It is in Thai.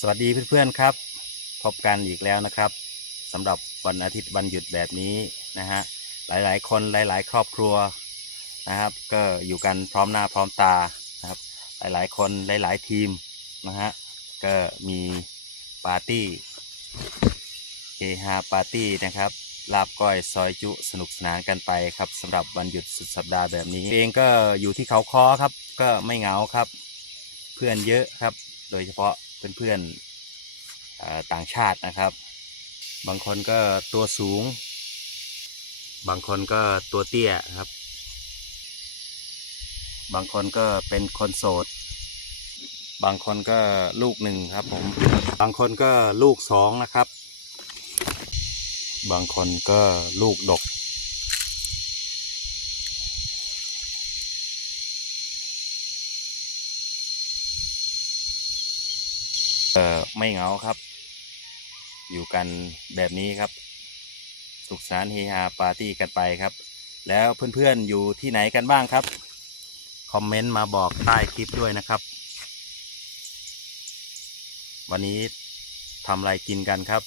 สวัสดีเพื่อนๆครับ พบกันอีกแล้วนะครับสำหรับวันอาทิตย์วันหยุดแบบนี้นะฮะหลายๆ คนหลาย ๆ ครอบครัวนะครับ ก็อยู่กันพร้อมหน้าพร้อมตานะครับ หลายๆ คนหลายๆทีมนะฮะก็มีปาร์ตี้เฮฮาปาร์ตี้นะครับลาบก้อยซอยจุสนุกสนานกันไปครับสำหรับวันหยุดสุดสัปดาห์แบบนี้ เองก็อยู่ที่เขาคอครับ ก็ไม่เหงาครับ เพื่อนเยอะครับ โดยเฉพาะ เพื่อนๆเอ่อต่างชาตินะครับ บางคนก็ตัวสูง บางคนก็ตัวเตี้ยครับ บางคนก็เป็นคนโสด บางคนก็ลูกหนึ่งครับผมบางคนก็ลูกสองนะครับ บางคนก็ลูกดก เออไม่เหงาครับ อยู่กันแบบนี้ครับ สุขสันต์เฮฮาปาร์ตี้กันไปครับ แล้วเพื่อนๆอยู่ที่ไหนกันบ้างครับ คอมเมนต์มาบอกใต้คลิปด้วยนะครับ วันนี้ทำอะไรกินกันครับ